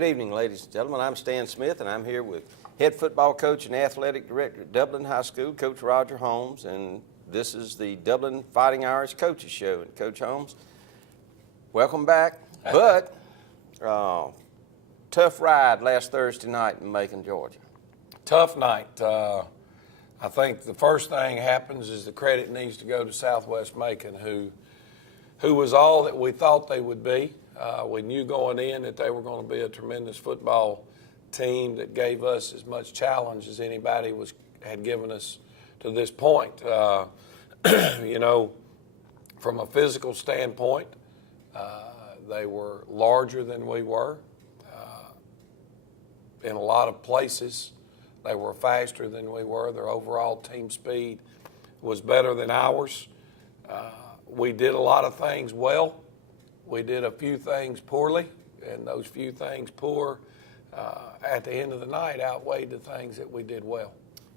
Good evening, ladies and gentlemen. I'm Stan Smith, and I'm here with head football coach and athletic director at Dublin High School, Coach Roger Holmes, and this is the Dublin Fighting Irish Coaches Show. And Coach Holmes, welcome back. But tough ride last Thursday night in Macon, Georgia. Tough night. I think the first thing happens is the credit needs to go to Southwest Macon, who was all that we thought they would be. We knew going in that they were going to be a tremendous football team that gave us as much challenge as anybody had given us to this point. You know, from a physical standpoint, they were larger than we were. In a lot of places, they were faster than we were. Their overall team speed was better than ours. We did a lot of things well. We did a few things poorly, and those few things poor at the end of the night outweighed the things that we did well.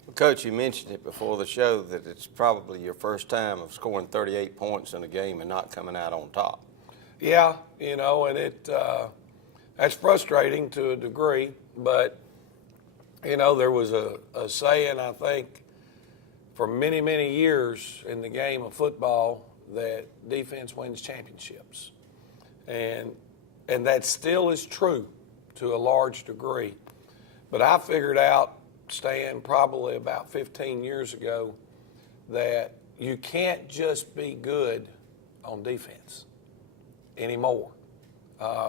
Well, Coach, you mentioned it before the show that it's probably your first time of scoring 38 points in a game and not coming out on top. Yeah, you know, and that's frustrating to a degree, but, you know, there was a saying, I think, for many, many years in the game of football that defense wins championships. And that still is true to a large degree. But I figured out, Stan, probably about 15 years ago, that you can't just be good on defense anymore.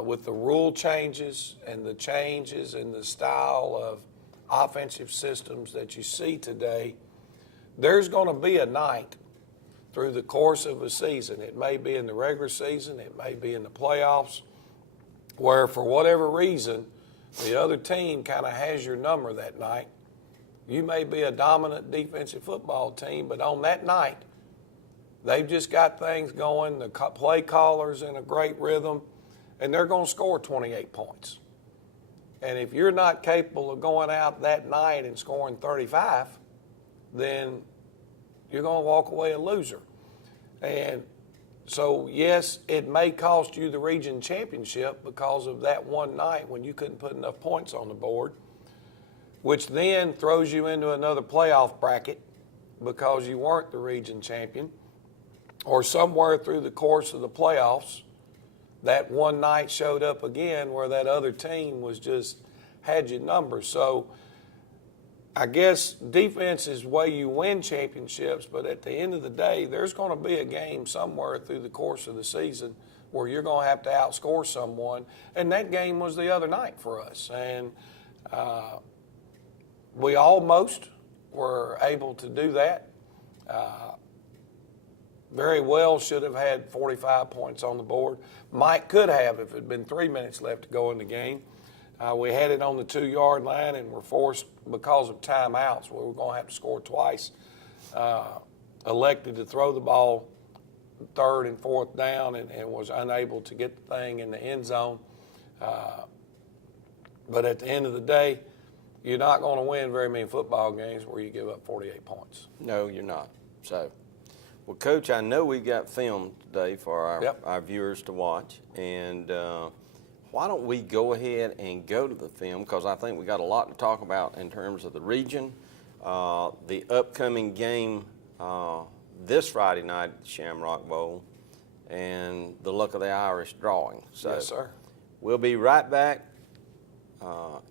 With the rule changes and the changes in the style of offensive systems that you see today, there's going to be a night through the course of a season. It may be in the regular season, it may be in the playoffs, where for whatever reason, the other team kind of has your number that night. You may be a dominant defensive football team, but on that night, they've just got things going, the play caller's in a great rhythm, and they're going to score 28 points. And if you're not capable of going out that night and scoring 35, then you're going to walk away a loser. And so, yes, it may cost you the region championship because of that one night when you couldn't put enough points on the board, which then throws you into another playoff bracket because you weren't the region champion, or somewhere through the course of the playoffs, that one night showed up again where that other team had your number. So I guess defense is the way you win championships, but at the end of the day, there's going to be a game somewhere through the course of the season where you're going to have to outscore someone, and that game was the other night for us. And we almost were able to do that. Very well should have had 45 points on the board. Mike could have if it had been 3 minutes left to go in the game. We had it on the 2-yard line and were forced, because of timeouts, we were going to have to score twice. Elected to throw the ball 3rd and 4th down and was unable to get the thing in the end zone. But at the end of the day, you're not going to win very many football games where you give up 48 points. No, you're not. So, well, Coach, I know we've got film today for our viewers to watch, and why don't we go ahead and go to the film, because I think we got a lot to talk about in terms of the region, the upcoming game this Friday night at the Shamrock Bowl, and the luck of the Irish drawing. So yes, sir. We'll be right back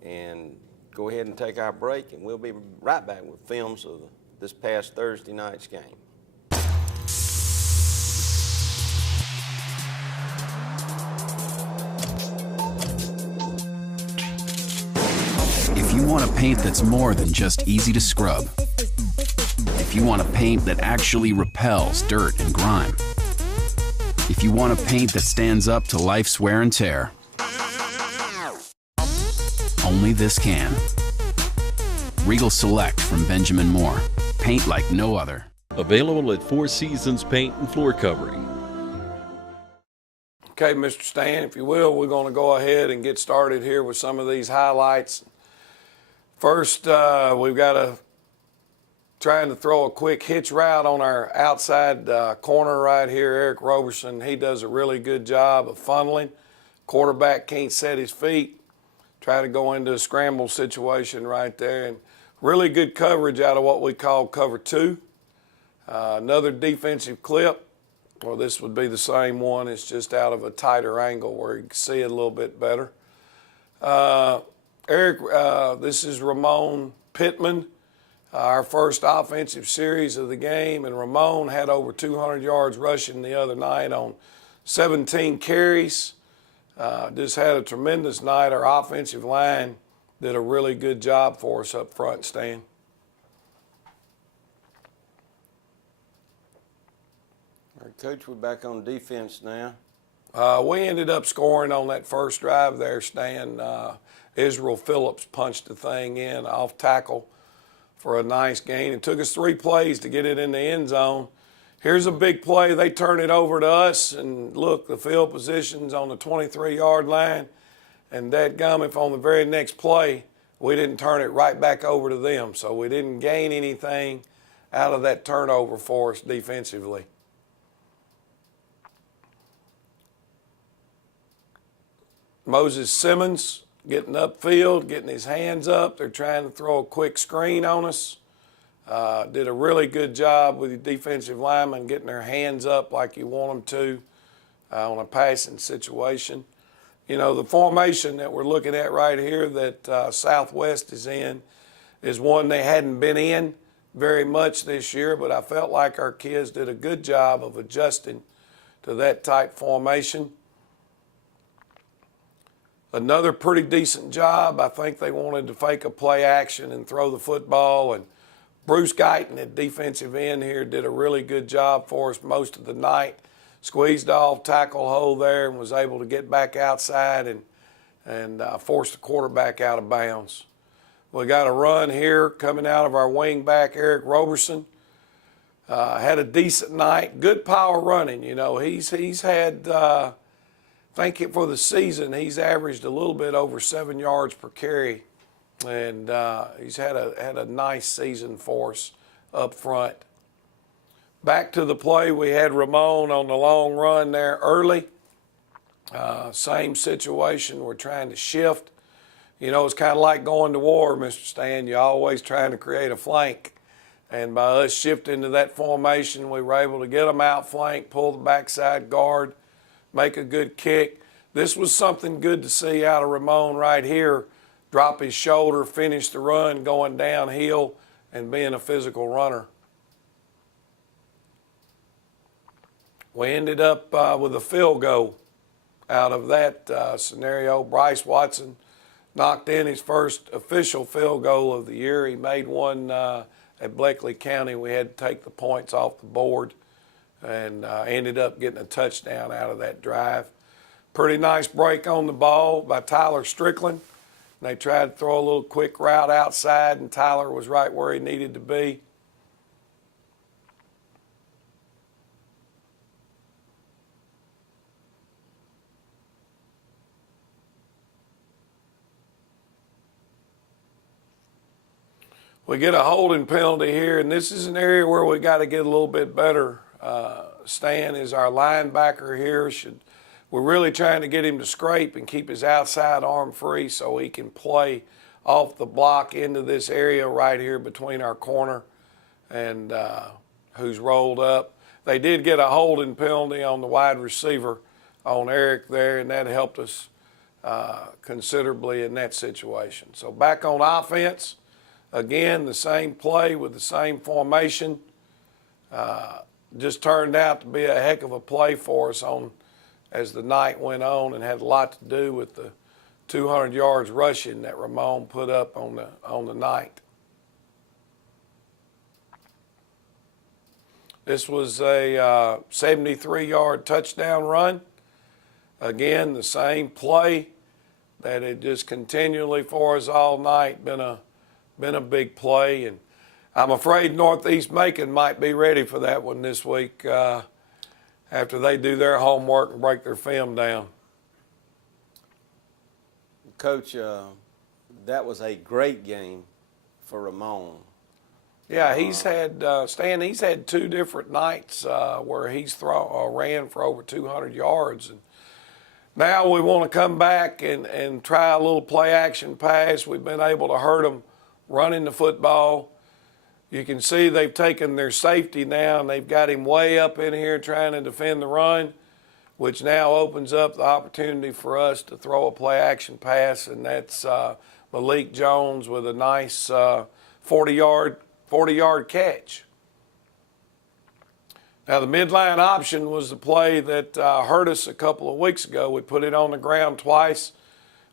and go ahead and take our break, and we'll be right back with films of this past Thursday night's game. If you want a paint that's more than just easy to scrub, if you want a paint that actually repels dirt and grime, if you want a paint that stands up to life's wear and tear, only this can. Regal Select from Benjamin Moore. Paint like no other. Available at Four Seasons Paint and Floor Covering. Okay, Mr. Stan, if you will, we're going to go ahead and get started here with some of these highlights. First, we've got trying to throw a quick hitch route on our outside corner right here, Eric Roberson. He does a really good job of funneling. Quarterback can't set his feet. try to go into a scramble situation right there. And really good coverage out of what we call cover 2. Another defensive clip. Well, this would be the same one. It's just out of a tighter angle where you can see it a little bit better. Eric, this is Ramon Pittman, our first offensive series of the game, and Ramon had over 200 yards rushing the other night on 17 carries. Just had a tremendous night. Our offensive line did a really good job for us up front, Stan. All right, Coach, we're back on defense now. We ended up scoring on that first drive there, Stan. Israel Phillips punched the thing in off tackle for a nice gain. It took us 3 plays to get it in the end zone. Here's a big play. They turn it over to us, and look, the field position's on the 23-yard line. And dadgummit, on the very next play, we didn't turn it right back over to them. So we didn't gain anything out of that turnover for us defensively. Moses Simmons getting upfield, getting his hands up. They're trying to throw a quick screen on us. Did a really good job with the defensive linemen getting their hands up like you want them to on a passing situation. You know, the formation that we're looking at right here that Southwest is in is one they hadn't been in very much this year, but I felt like our kids did a good job of adjusting to that type formation. Another pretty decent job. I think they wanted to fake a play action and throw the football, and Bruce Guyton at defensive end here did a really good job for us most of the night. Squeezed off tackle hole there and was able to get back outside and force the quarterback out of bounds. We got a run here coming out of our wing back, Eric Roberson. Had a decent night, good power running. You know, he's had, I think for the season, he's averaged a little bit over 7 yards per carry. And he's had a nice season for us up front. Back to the play, we had Ramon on the long run there early. Same situation, we're trying to shift. You know, it's kind of like going to war, Mr. Stan. You're always trying to create a flank. And by us shifting to that formation, we were able to get them out flank, pull the backside guard, make a good kick. This was something good to see out of Ramon right here. Drop his shoulder, finish the run, going downhill, and being a physical runner. We ended up with a field goal out of that scenario. Bryce Watson knocked in his first official field goal of the year. He made one at Bleckley County. We had to take the points off the board and ended up getting a touchdown out of that drive. Pretty nice break on the ball by Tyler Strickland. They tried to throw a little quick route outside, and Tyler was right where he needed to be. We get a holding penalty here, and this is an area where we got to get a little bit better. Stan is our linebacker here. We're really trying to get him to scrape and keep his outside arm free so he can play off the block into this area right here between our corner and who's rolled up. They did get a holding penalty on the wide receiver on Eric there, and that helped us considerably in that situation. So back on offense, again, the same play with the same formation. Just turned out to be a heck of a play for us as the night went on, and had a lot to do with the 200 yards rushing that Ramon put up on the night. This was a 73-yard touchdown run. Again, the same play that had just continually for us all night been a big play, and I'm afraid Northeast Macon might be ready for that one this week after they do their homework and break their film down. Coach, that was a great game for Ramon. Yeah, he's had, Stan, he's had 2 different nights where he's ran for over 200 yards. And Now we want to come back and try a little play action pass. We've been able to hurt them running the football. You can see they've taken their safety now and they've got him way up in here trying to defend the run, which now opens up the opportunity for us to throw a play action pass, and that's Malik Jones with a nice 40-yard catch. Now, the midline option was the play that hurt us a couple of weeks ago. We put it on the ground twice.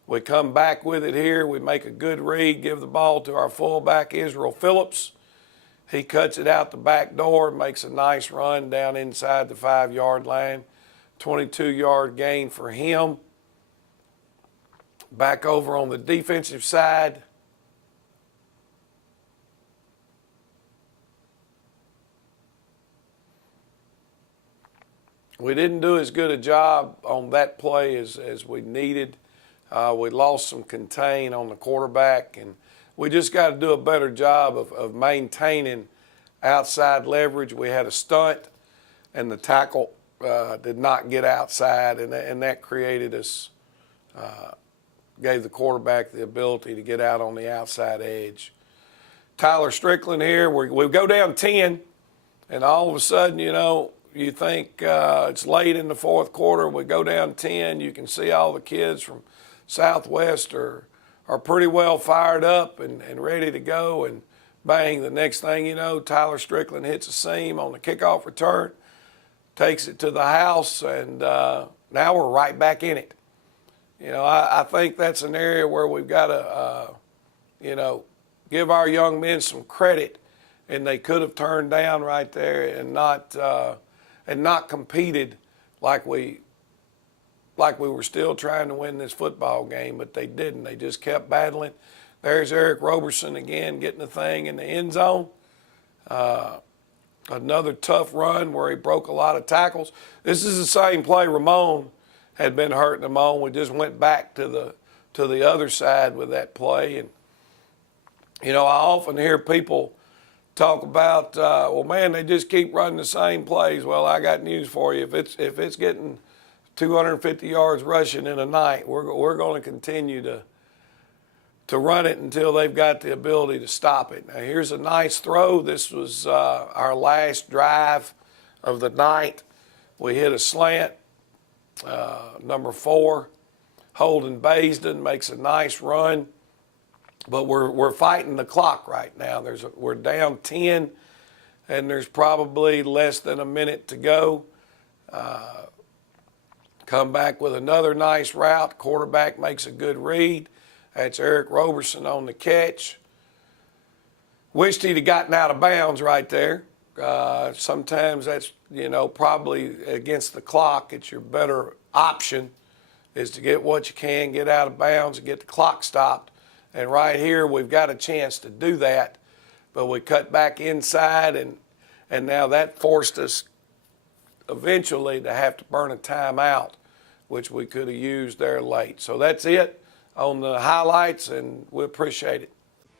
We come back with it here. We make a good read, give the ball to our fullback, Israel Phillips. He cuts it out the back door, makes a nice run down inside the 5-yard line. 22-yard gain for him. Back over on the defensive side. We didn't do as good a job on that play as we needed. We lost some contain on the quarterback, and we just got to do a better job of maintaining outside leverage. We had a stunt, and the tackle did not get outside, and that created us, gave the quarterback the ability to get out on the outside edge. Tyler Strickland here, we go down 10, and all of a sudden, you think it's late in the fourth quarter. We go down 10. You can see all the kids from Southwest are pretty well fired up and ready to go. And bang, the next thing you know, Tyler Strickland hits a seam on the kickoff return, takes it to the house, and now we're right back in it. I think that's an area where we've got to, give our young men some credit, and they could have turned down right there and not competed like we were still trying to win this football game, but they didn't. They just kept battling. There's Eric Roberson again getting the thing in the end zone. Another tough run where he broke a lot of tackles. This is the same play Ramon had been hurting him on. We just went back to the other side with that play. And, I often hear people talk about, well, man, they just keep running the same plays. Well, I got news for you. If it's getting 250 yards rushing in a night, we're going to continue to run it until they've got the ability to stop it. Now, here's a nice throw. This was our last drive of the night. We hit a slant. Number 4, Holden Baisden makes a nice run. But we're fighting the clock right now. We're down 10, and there's probably less than a minute to go. Come back with another nice route. Quarterback makes a good read. That's Eric Roberson on the catch. Wished he'd have gotten out of bounds right there. Sometimes that's, probably against the clock. It's your better option is to get what you can, get out of bounds, and get the clock stopped. And right here, we've got a chance to do that, but we cut back inside, and now that forced us eventually to have to burn a timeout, which we could have used there late. So that's it on the highlights, and we appreciate it.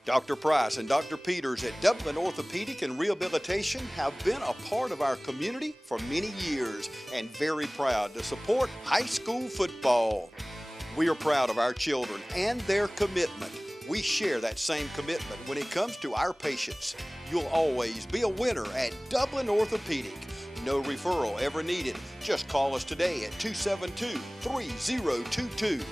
Dr. Price and Dr. Peters at Dublin Orthopedic and Rehabilitation have been a part of our community for many years and very proud to support high school football. We are proud of our children and their commitment. We share that same commitment when it comes to our patients. You'll always be a winner at Dublin Orthopedic. No referral ever needed. Just call us today at 272-3022.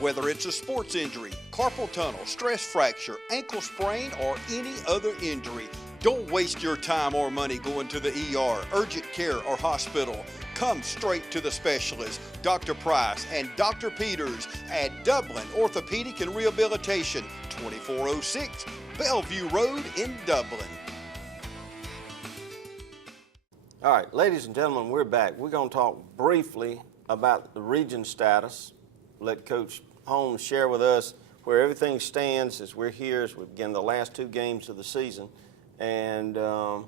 Whether it's a sports injury, carpal tunnel, stress fracture, ankle sprain, or any other injury, don't waste your time or money going to the ER, urgent care, or hospital. Come straight to the specialist, Dr. Price and Dr. Peters at Dublin Orthopedic and Rehabilitation, 2406 Bellevue Road in Dublin. All right, ladies and gentlemen, we're back. We're going to talk briefly about the region status. Let Coach Holmes share with us where everything stands as we're here as we begin the last 2 games of the season. And then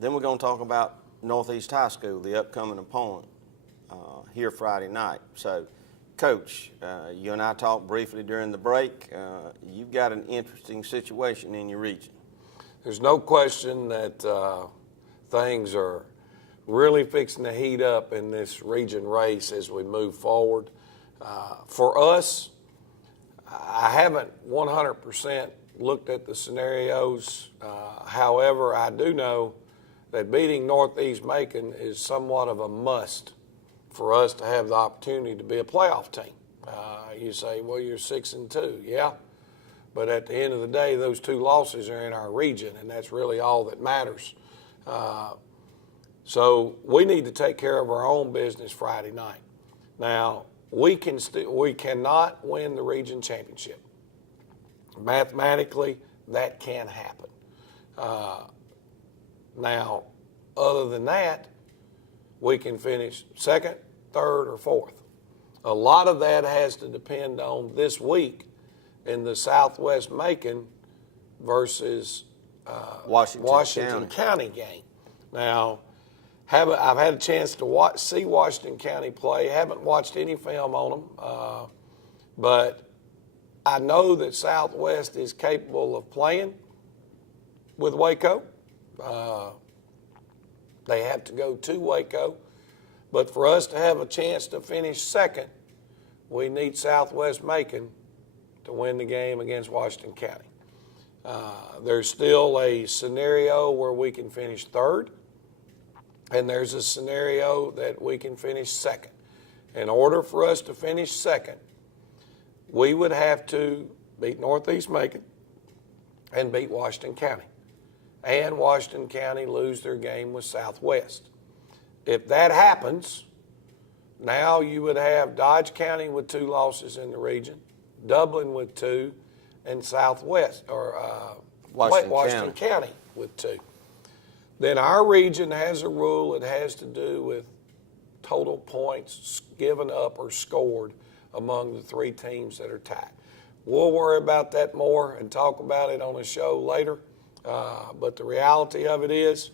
we're going to talk about Northeast High School, the upcoming opponent, here Friday night. So, Coach, you and I talked briefly during the break. You've got an interesting situation in your region. There's no question that things are really fixing to heat up in this region race as we move forward. For us, I haven't 100% looked at the scenarios. However, I do know that beating Northeast Macon is somewhat of a must for us to have the opportunity to be a playoff team. You say, well, you're 6-2. Yeah, but at the end of the day, those 2 losses are in our region, and that's really all that matters. So we need to take care of our own business Friday night. Now, we cannot win the region championship. Mathematically, that can happen. Now, other than that, we can finish 2nd, 3rd, or 4th. A lot of that has to depend on this week in the Southwest Macon versus Washington County game. Now, I've had a chance to see Washington County play. Haven't watched any film on them, but I know that Southwest is capable of playing with Waco. They have to go to Waco. But for us to have a chance to finish 2nd, we need Southwest Macon to win the game against Washington County. There's still a scenario where we can finish 3rd, and there's a scenario that we can finish 2nd. In order for us to finish 2nd, we would have to beat Northeast Macon and beat Washington County, and Washington County lose their game with Southwest. If that happens, now you would have Dodge County with 2 losses in the region, Dublin with 2, and Southwest, or Washington County with 2. Then our region has a rule. It has to do with total points given up or scored among the 3 teams that are tied. We'll worry about that more and talk about it on a show later. But the reality of it is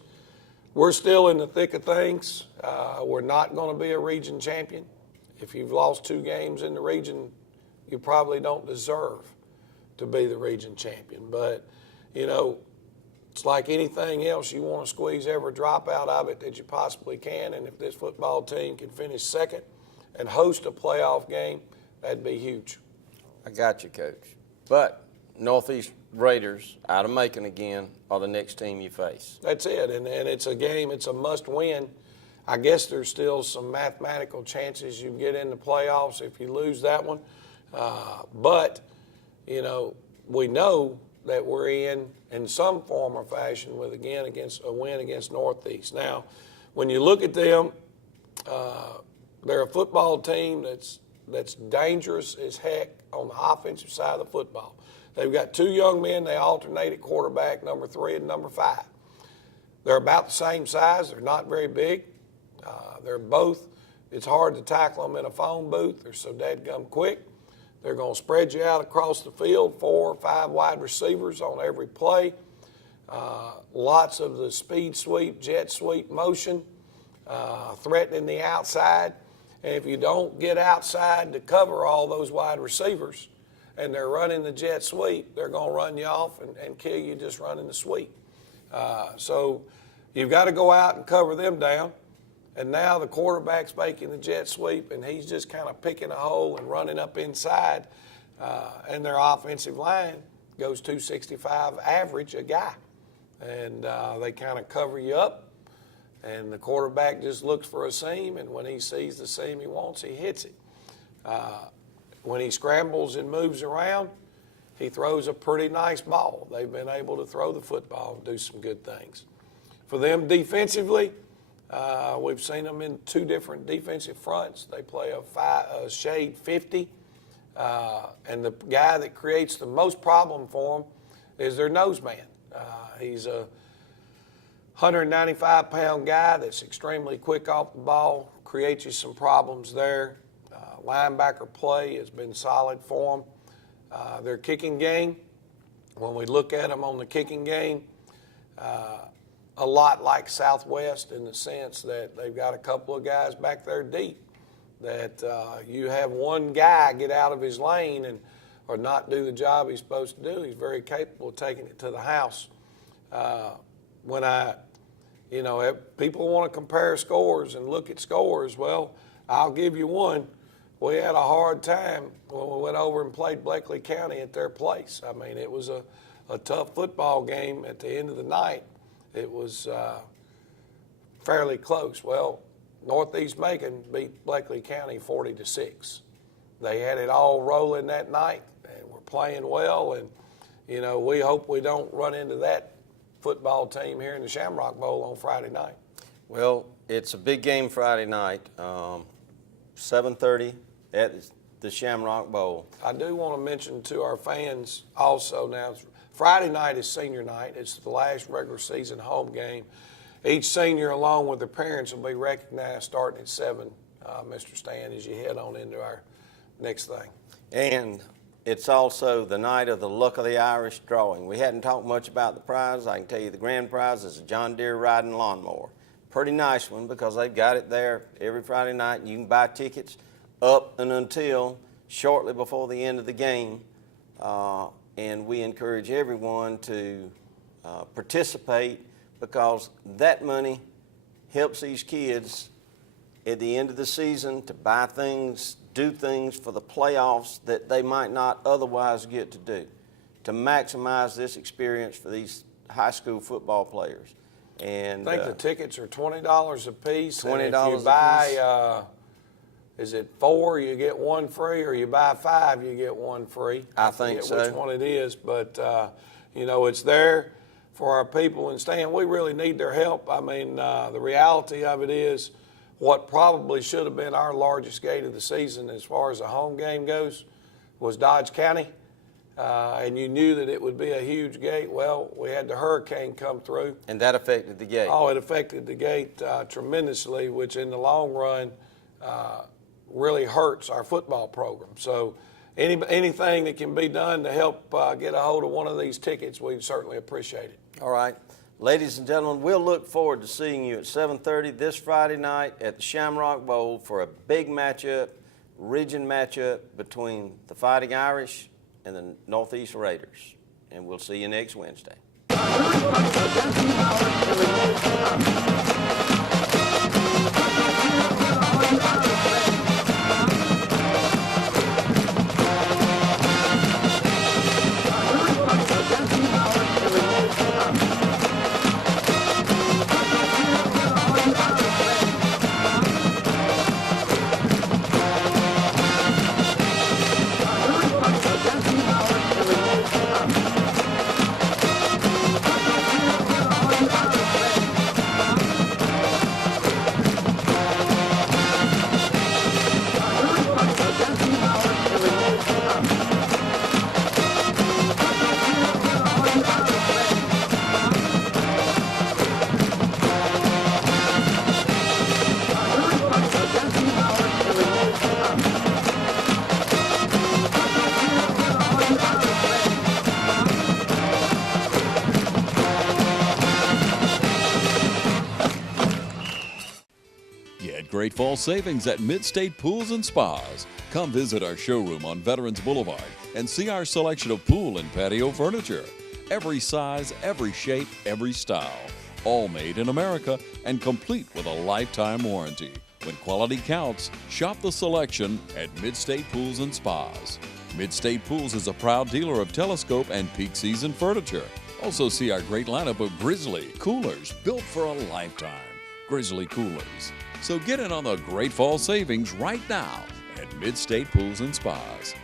we're still in the thick of things. We're not going to be a region champion. If you've lost 2 games in the region, you probably don't deserve to be the region champion. But, you know, it's like anything else. You want to squeeze every drop out of it that you possibly can. And if this football team can finish 2nd and host a playoff game, that'd be huge. I got you, Coach. But Northeast Raiders, out of Macon again, are the next team you face. That's it, and it's a game, it's a must-win. I guess there's still some mathematical chances you get in the playoffs if you lose that one. But, you know, we know that we're in some form or fashion with, again, against a win against Northeast. Now, when you look at them, they're a football team that's dangerous as heck on the offensive side of the football. They've got 2 young men. They alternate at quarterback, number 3 and number 5. They're about the same size. They're not very big. They're both, it's hard to tackle them in a phone booth. They're so dadgum quick. They're going to spread you out across the field, 4 or 5 wide receivers on every play. Lots of the speed sweep, jet sweep motion, threatening the outside. And if you don't get outside to cover all those wide receivers, and they're running the jet sweep, they're going to run you off and kill you just running the sweep. So you've got to go out and cover them down. And now the quarterback's making the jet sweep, and he's just kind of picking a hole and running up inside. And their offensive line goes 265 average a guy. And they kind of cover you up. And the quarterback just looks for a seam, and when he sees the seam he wants, he hits it. When he scrambles and moves around, he throws a pretty nice ball. They've been able to throw the football and do some good things. For them defensively, we've seen them in 2 different defensive fronts. They play a shade 50, and the guy that creates the most problem for them is their nose man. He's a 195-pound guy that's extremely quick off the ball, creates you some problems there. Linebacker play has been solid for them. Their kicking game, when we look at them on the kicking game, a lot like Southwest in the sense that they've got a couple of guys back there deep that you have one guy get out of his lane or not do the job he's supposed to do. He's very capable of taking it to the house. When I You know, people want to compare scores and look at scores. Well, I'll give you one. We had a hard time when we went over and played Bleckley County at their place. I mean, it was a tough football game at the end of the night. It was fairly close. Well, Northeast Macon beat Bleckley County 40-6. They had it all rolling that night and were playing well. And, you know, we hope we don't run into that football team here in the Shamrock Bowl on Friday night. Well, it's a big game Friday night, 7:30 at the Shamrock Bowl. I do want to mention to our fans also now, Friday night is senior night. It's the last regular season home game. Each senior, along with their parents, will be recognized starting at 7, Mr. Stan, as you head on into our next thing. And it's also the night of the Luck of the Irish drawing. We hadn't talked much about the prize. I can tell you the grand prize is a John Deere riding lawnmower. Pretty nice one because they've got it there every Friday night, and you can buy tickets up and until shortly before the end of the game. And we encourage everyone to participate because that money helps these kids at the end of the season to buy things, do things for the playoffs that they might not otherwise get to do, to maximize this experience for these high school football players. And I think the tickets are $20 a piece. $20 and if you buy, is it 4, you get 1 free, or you buy 5, you get 1 free? I think so. Which one it is, but you know, it's there for our people. And Stan, we really need their help. I mean, the reality of it is, what probably should have been our largest gate of the season as far as a home game goes was Dodge County. And you knew that it would be a huge gate. Well, we had the hurricane come through. And that affected the gate. Oh, it affected the gate tremendously, which in the long run really hurts our football program. So anything that can be done to help get a hold of one of these tickets, we'd certainly appreciate it. All right. Ladies and gentlemen, we'll look forward to seeing you at 7:30 this Friday night at the Shamrock Bowl for a big matchup, region matchup between the Fighting Irish and the Northeast Raiders. And we'll see you next Wednesday. Great fall savings at Mid-State Pools and Spas. Come visit our showroom on Veterans Boulevard and see our selection of pool and patio furniture. Every size, every shape, every style. All made in America and complete with a lifetime warranty. When quality counts, shop the selection at Mid-State Pools and Spas. Mid-State Pools is a proud dealer of telescope and peak season furniture. Also see our great lineup of Grizzly coolers built for a lifetime. Grizzly coolers. So get in on the great fall savings right now at Mid-State Pools and Spas.